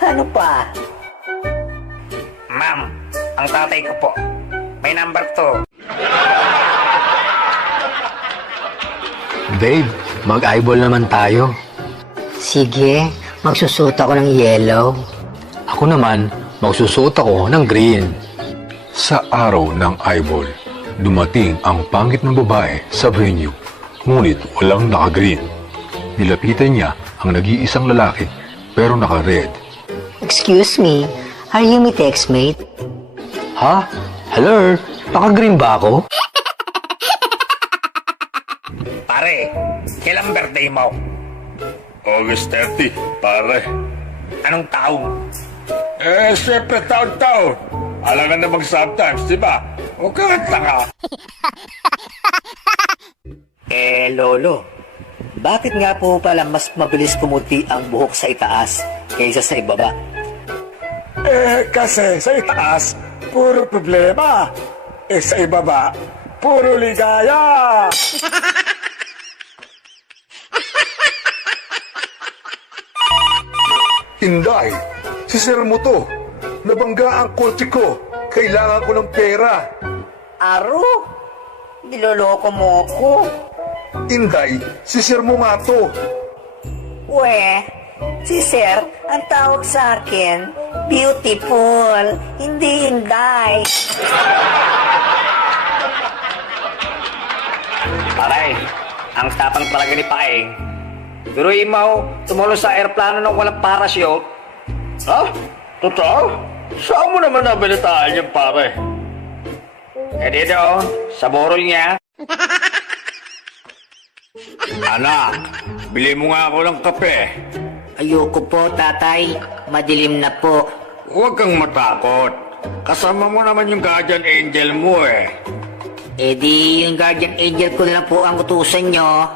Ano pa? Ma'am, ang tatay ko po, may number 2. Babe, mag-eyeball naman tayo. Sige, magsusuot ako ng yellow. Ako naman, magsusuot ako ng green. Sa araw ng eyeball, dumating ang pangit ng babae sa venue, ngunit walang naka-green. Nilapitan niya ang nag-iisang lalaki pero naka-red. Excuse me, are you my textmate? Ha? Hello? Naka-green ba ako? Pare, kailang birthday mo? August 30, pare. Anong taon? Siyempre taon-taon. Alangan namang sometimes, di ba? Huwag ka tanga. Lolo, bakit nga po pala mas mabilis pumuti ang buhok sa itaas kaysa sa ibaba? Kasi sa itaas, puro problema. Sa ibaba, puro ligaya. Inday, si sir mo to. Nabangga ang kotse ko. Kailangan ko ng pera. Aro? Niloloko mo ko? Inday, si sir mo nga to. Si Sir, ang tawag sa akin, beautiful, hindi Inday. Pare, ang tapang talaga ni Paeng. Duruin mo, tumulong sa aeroplano ng walang parachute. Ha? Totoo? Saan mo naman nabalitaan yan, pare? Dito, sa burol niya. Anak, bili mo nga ako ng kape. Ayoko po, tatay. Madilim na po. Huwag kang matakot. Kasama mo naman yung guardian angel mo Di yung guardian angel ko na lang po ang utusan nyo.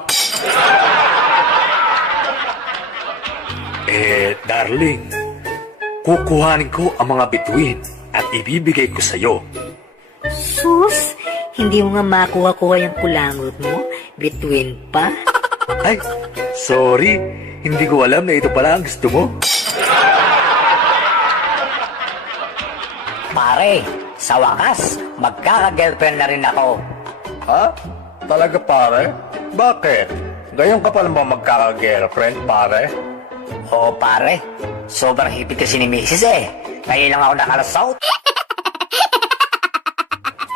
Darling, kukuhanin ko ang mga bituin at ibibigay ko sa'yo. Sus, hindi mo nga makuha-kuha yung kulangot mo? Between pa? Ay, sorry, hindi ko alam na ito pala ang gusto mo. Pare, sa wakas, magkaka-girlfriend na rin ako. Ha? Talaga pare? Bakit? Ngayon ka pala ba magkaka-girlfriend pare? Oo pare, sobrang hipit kasi ni Mrs. Ngayon lang ako nakalasawt.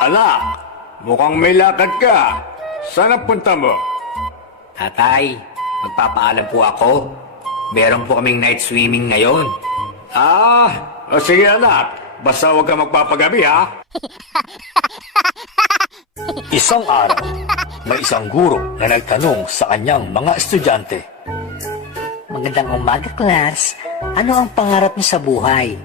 Anak, mukhang may lakad ka. Saan ang punta mo? Tatay, magpapaalam po ako. Meron po kaming night swimming ngayon. Sige anak. Basta huwag ka magpapagabi ha. Isang araw, may isang guro na nagtanong sa kanyang mga estudyante. Magandang umaga, class. Ano ang pangarap niyo sa buhay?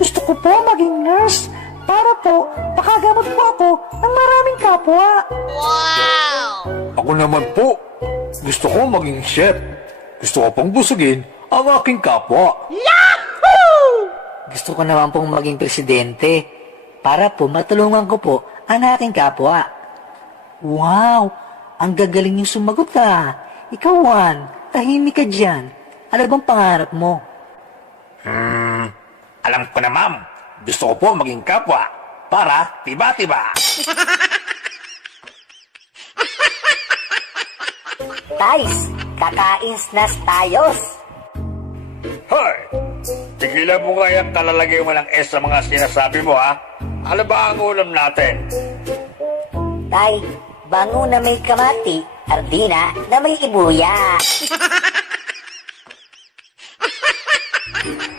Gusto ko po maging nurse para po makagamot po ako ng maraming kapwa. Ako naman po, gusto ko maging chef. Gusto ko pong busugin ang aking kapwa. Gusto ko naman pong maging presidente para po matulungan ko po ang aking kapwa. Wow! Ang gagaling yung sumagot ka. Ikaw, Juan, tahimik ka dyan. Ano bang pangarap mo? Alam ko na ma'am. Gusto ko po maging kapwa para tiba-tiba. Guys, kakain snacks tayos. Hoy! Tigilan mo nga yung talalagay mo ng S sa mga sinasabi mo ha. Ano ba ang ulam natin? Tay, bango na may kamati, ardina na may ibuya.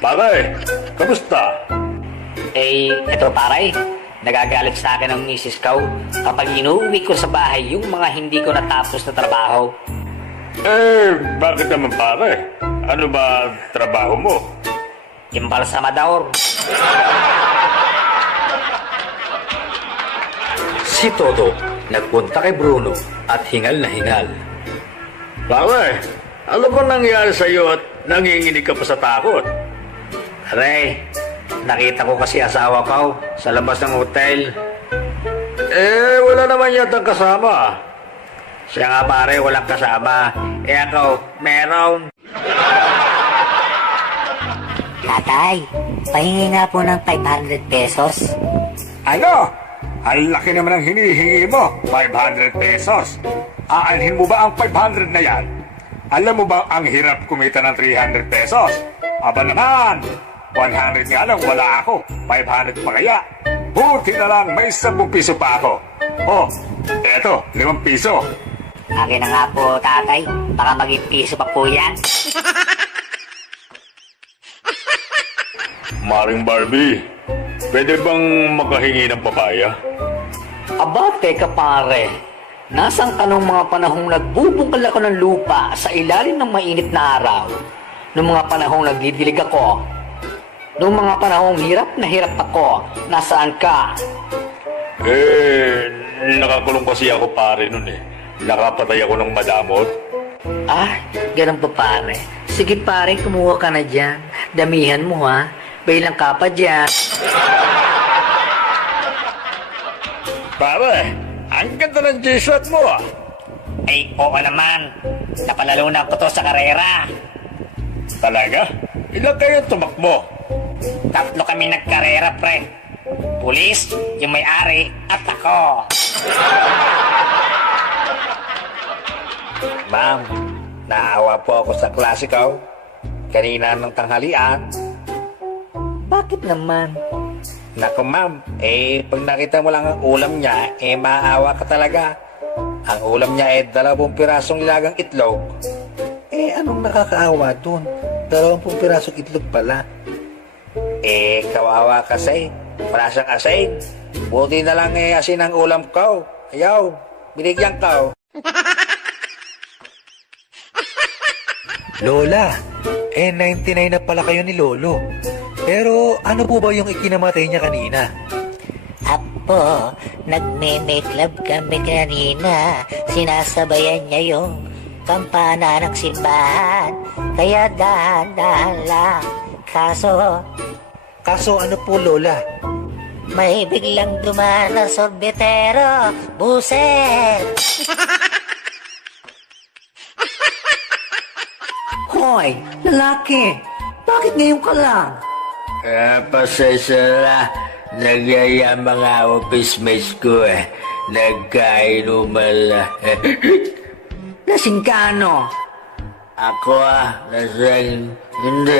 Pare, kamusta? Eto pare, nagagalit sa akin ang misis ko kapag inuwi ko sa bahay yung mga hindi ko natapos na trabaho. Bakit naman pare? Ano ba trabaho mo? Imbalsamador. Si Todo nagpunta kay Bruno at hingal na hingal. Pare, ano ba nangyari sa'yo at nanginginig ka pa sa takot? Aray, nakita ko kasi asawa ko sa labas ng hotel. Wala naman yatang kasama. Siya nga pare, walang kasama. Ako, meron. Tatay, pahingi nga po ng 500 pesos. Ano? Ang laki naman ang hinihingi mo, 500 pesos. Aanhin mo ba ang 500 na yan? Alam mo ba ang hirap kumita ng 300 pesos? Aba naman, 100 nga lang wala ako, 500 pa kaya. Buti na lang may 10 piso pa ako. Oh, eto, 5 piso. Akin na nga po, tatay. Baka maging piso pa po yan. Maring Barbie, pwede bang makahingi ng papaya? Aba, teka pare. Nasaan ka nung mga panahong nagbubungkal ako ng lupa sa ilalim ng mainit na araw? Nung mga panahong nagdidilig ako? Nung mga panahong hirap na hirap ako, nasaan ka? Nakakulong kasi ako pare nun eh. Nakapatay ako ng madamot. Ah, ganun pa pare. Sige pare, kumuha ka na dyan. Damihan mo ha. Bailang ka pa dyan. Pare, ang ganda ng G-shirt mo ah. Ay, oo naman. Napalalunan ko to sa karera. Talaga? Ilan kayo tumakbo? 3 kami nagkarera, pre. Pulis, yung may-ari, at ako. Ma'am, naawa po ako sa klase ko. Kanina ng tanghalian. Bakit naman? Naku ma'am, pag nakita mo lang ang ulam niya, maawa ka talaga. Ang ulam niya 20 pirasong nilagang itlog. Anong nakakaawa dun? 20 pirasong itlog pala. Kawawa kasi. Wala siyang asin. Buti na lang asin ang ulam ko. Ayaw, binigyan ko. Lola, 99 na pala kayo ni Lolo. Pero ano po ba yung ikinamatay niya kanina? Apo, nagme-make love kami kanina. Sinasabayan niya yung kampana ng simbahan. Kaya dahan-dahan lang. Kaso ano po, Lola? May biglang dumaan na sorbetero. Buset! Hoy, lalaki. Bakit ngayon ka lang? Pasensya na. Nagyaya mga office mates ko Nagkainuman na. Lasing ka ano? Ako lasing. Hindi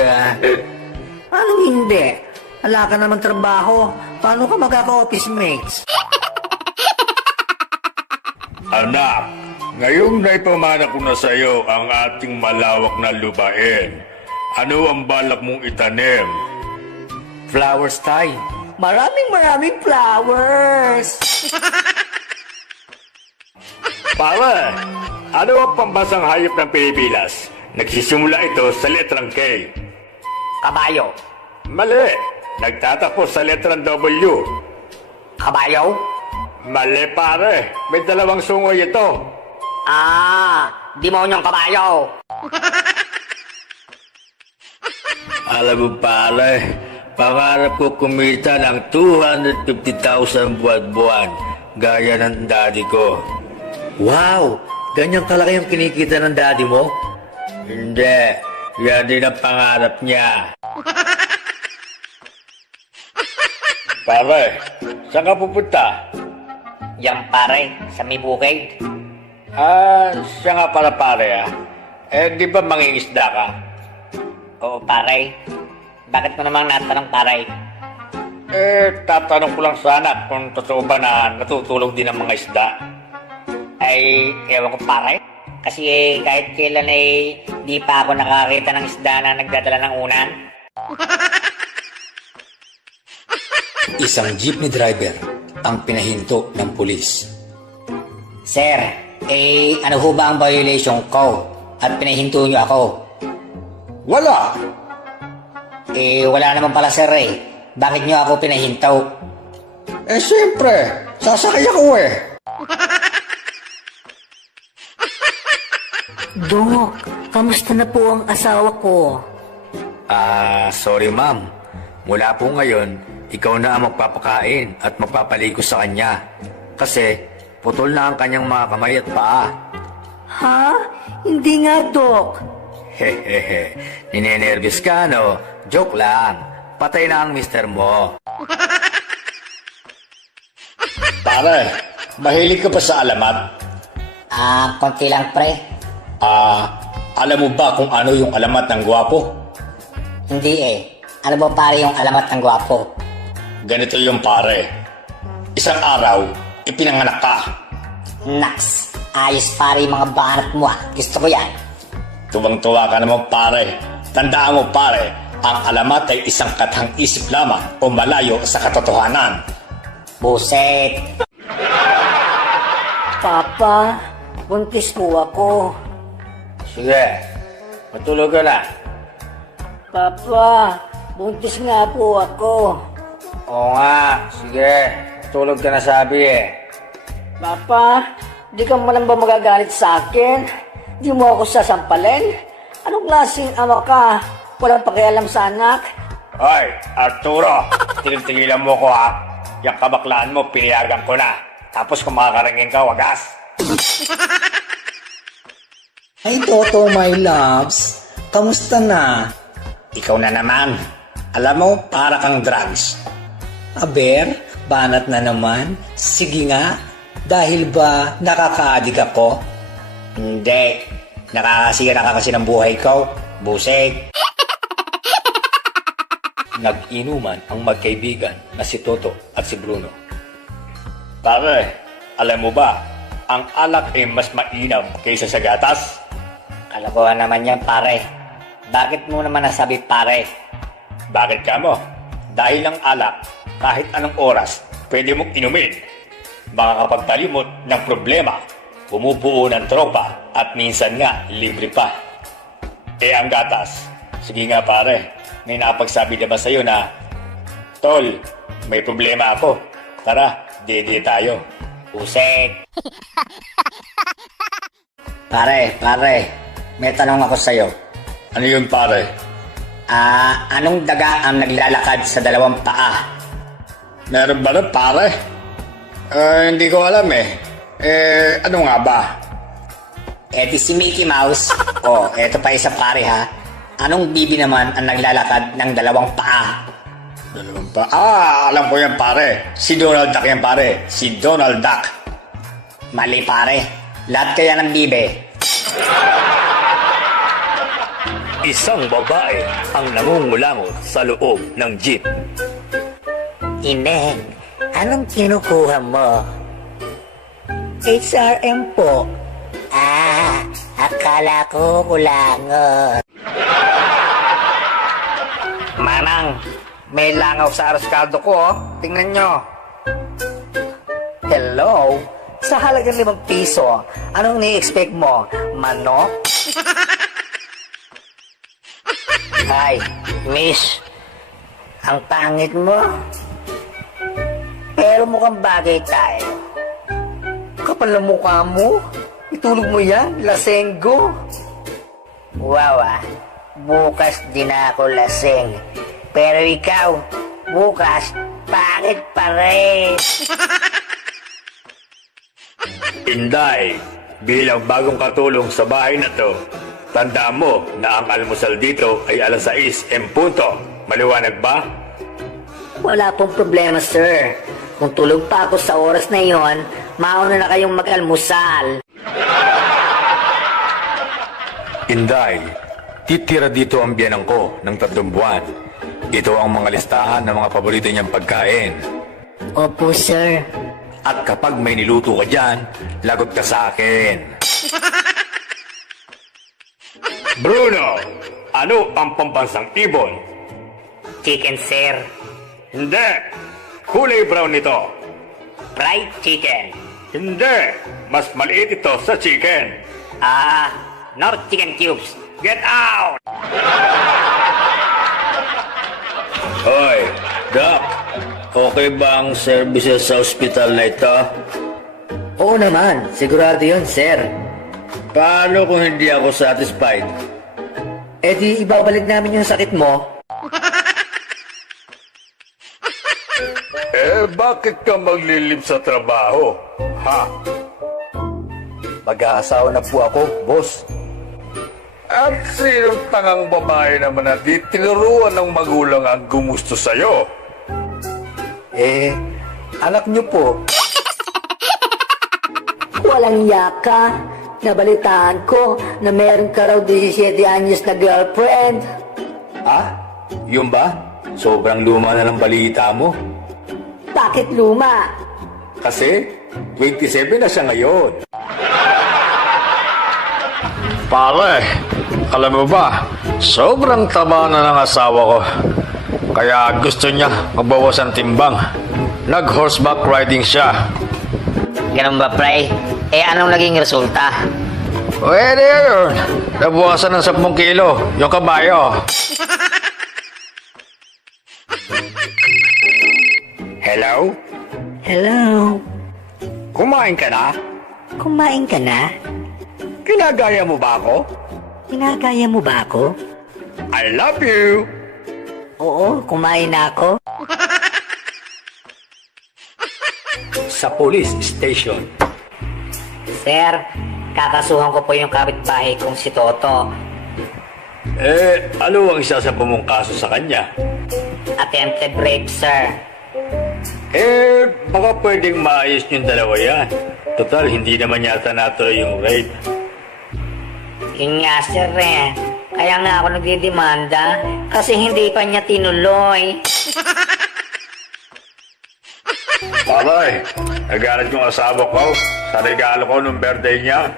Anong hindi? Wala ka naman trabaho. Paano ka magkaka-office mates? Anak, ngayong naipamana ko na sa iyo ang ating malawak na lupain. Ano ang balak mong itanim? Flowers, Tay. Maraming flowers! Pare, ano ang pambasang hayop ng Pilipinas? Nagsisimula ito sa letrang K. Kabayo. Mali. Nagtatapos sa letrang W. Kabayo? Mali pare. May dalawang sungoy ito. Demonyong kabayo. Alam mo pare, pangarap ko kumita ng 250,000 buwan-buwan, gaya ng daddy ko. Wow! Ganyan kalaki yung kinikita ng daddy mo? Hindi, yan din ang pangarap niya. Pare, saan ka pupunta? Yan pare, sa may bukid. Siya nga pala pare di ba mangingisda ka? Oo pare. Bakit mo namang natanong pare? Tatanong ko lang sana kung totoo ba na natutulog din ang mga isda. Ay, ewan ko pare. Kasi kahit kailan di pa ako nakakita ng isda na nagdadala ng unan. Isang jeepney driver ang pinahinto ng pulis. Sir, ano ho ba ang violation ko? At pinahinto niyo ako? Wala! Wala naman pala sir Bakit niyo ako pinahinto? Siyempre, sasakay ako Dok, kamusta na po ang asawa ko? Sorry ma'am. Mula po ngayon, ikaw na ang magpapakain at magpapaligo sa kanya. Kasi putol na ang kanyang mga kamay at paa. Ha? Hindi nga, Dok. Hehehe, ninenervous ka no? Joke lang. Patay na ang mister mo. Pare, mahilig ka pa sa alamat? Konti lang pre. Alam mo ba kung ano yung alamat ng gwapo? Hindi Ano ba pare yung alamat ng gwapo? Ganito yung pare. Isang araw, ipinanganak ka. Naks, ayos pare yung mga banat mo Gusto ko yan. Tuwang-tuwa ka naman pare. Tandaan mo pare, ang alamat ay isang katang isip lamang o malayo sa katotohanan. Buset. Papa, buntis po ako. Sige, matulog ka na. Papa, buntis nga po ako. Oo nga, sige. Tulog ka na sabi Papa, di ka man ba magagalit sa akin? Di mo ako sasampalin? Anong klaseng ama ka? Walang pakialam sa anak? Hoy, Arturo, tigil-tigilan mo ko Yung kabaklaan mo, pinayagan ko na. Tapos kung makakarangin ka, wagas. Ay, Toto, my loves. Kamusta na? Ikaw na naman. Alam mo, para kang drugs. Aber, banat na naman. Sige nga, dahil ba nakaka-addict ako? Hindi. Nakakasira ka kasi ng buhay ko. Buseg. Nag-inuman ang magkaibigan na si Toto at si Bruno. Pare, alam mo ba, ang alak ay mas mainam kaysa sa gatas? Kalokohan naman yan pare. Bakit mo naman nasabi pare? Bakit ka mo? Dahil ang alak, kahit anong oras, pwede mong inumin. Makakapagtalimot ng problema, bumubuo ng tropa, at minsan nga, libre pa. Ang gatas, sige nga pare, may nakapagsabi na ba sa'yo na, Tol, may problema ako. Tara, dede tayo. Buset. Pare, may tanong ako sa'yo. Ano yun pare? Anong daga ang naglalakad sa dalawang paa? Meron ba na pare? Hindi ko alam ano nga ba? Di si Mickey Mouse. Eto pa isa pare ha. Anong bibi naman ang naglalakad ng dalawang paa? Dalawang pa? Alam ko yan pare. Si Donald Duck yan pare. Si Donald Duck. Mali pare. Lahat kaya ng bibe. Isang babae ang nangungulangot sa loob ng jeep. Ineng, anong kinukuha mo? HRM po. Akala ko kulangot. Manang, may langaw sa aroskaldo ko, oh. Tingnan nyo. Hello? Sa halagang 5 piso, anong ni-expect mo? Manok? Ay, miss. Ang pangit mo. Pero mukhang bagay tayo. Kapal na mukha mo. Itulog mo yan, lasenggo. Wow bukas din ako lasing. Pero ikaw, bukas, pangit pa rin. Inday, bilang bagong katulong sa bahay na to, tandaan mo na ang almusal dito ay alas 6 en punto. Maliwanag ba? Wala pong problema, sir. Kung tulog pa ako sa oras na yon, mauna na kayong mag-almusal. Inday, titira dito ang biyanang ko ng 3 buwan. Ito ang mga listahan ng mga paborito niyang pagkain. Opo, sir. At kapag may niluto ka dyan, lagot ka sa akin. Bruno, ano ang pambansang ibon? Chicken, sir. Hindi. Kulay brown ito. Fried chicken. Hindi. Mas maliit ito sa chicken. North chicken cubes. Get out! Hoy, Doc. Okay ba ang services sa ospital na ito? Oo naman, sigurado yun, sir. Paano kung hindi ako satisfied? Eh di ibabalik namin yung sakit mo. Bakit ka maglilib sa trabaho? Ha? Mag-aasawa na po ako, boss. At sinong tangang babae naman na di tinuruan ng magulang ang gumusto sa'yo? Anak niyo po. Walang yaka. Nabalitaan ko na meron ka raw 17 anyos na girlfriend. Yun ba? Sobrang luma na ng balita mo. Bakit luma? Kasi 27 na siya ngayon. Pare, alam mo ba, sobrang taba na ng asawa ko. Kaya gusto niya magbawas ng timbang. Nag-horseback riding siya. Ganun ba, Pray? Anong naging resulta? Pwede yun. Nabuwasan ng 10 kilo, yung kabayo. Hello? Hello? Kumain ka na? Kumain ka na? Kinagaya mo ba ako? Ginagaya mo ba ako? I love you! Oo, kumain na ako. Sa police station. Sir, kakasuhan ko po yung kapitbahay kong si Toto. Ano ang isa sa mong kaso sa kanya? Attempted rape, sir. Baka pwedeng maayos yung dalawa yan. Total, hindi naman yata natuloy yung rape. Yun nga, sir, Kaya nga ako nagdidemanda kasi hindi pa niya tinuloy. Pare, nagalit yung asawa ko sa regalo ko nung birthday niya.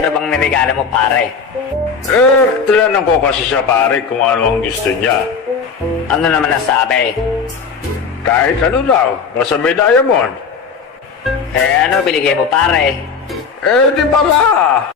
Ano bang niregalo mo, pare? Tinanong ko kasi siya pare kung ano ang gusto niya. Ano naman ang sabi? Kahit ano daw, basta may diamond. Ano binigay mo, pare? Di pala.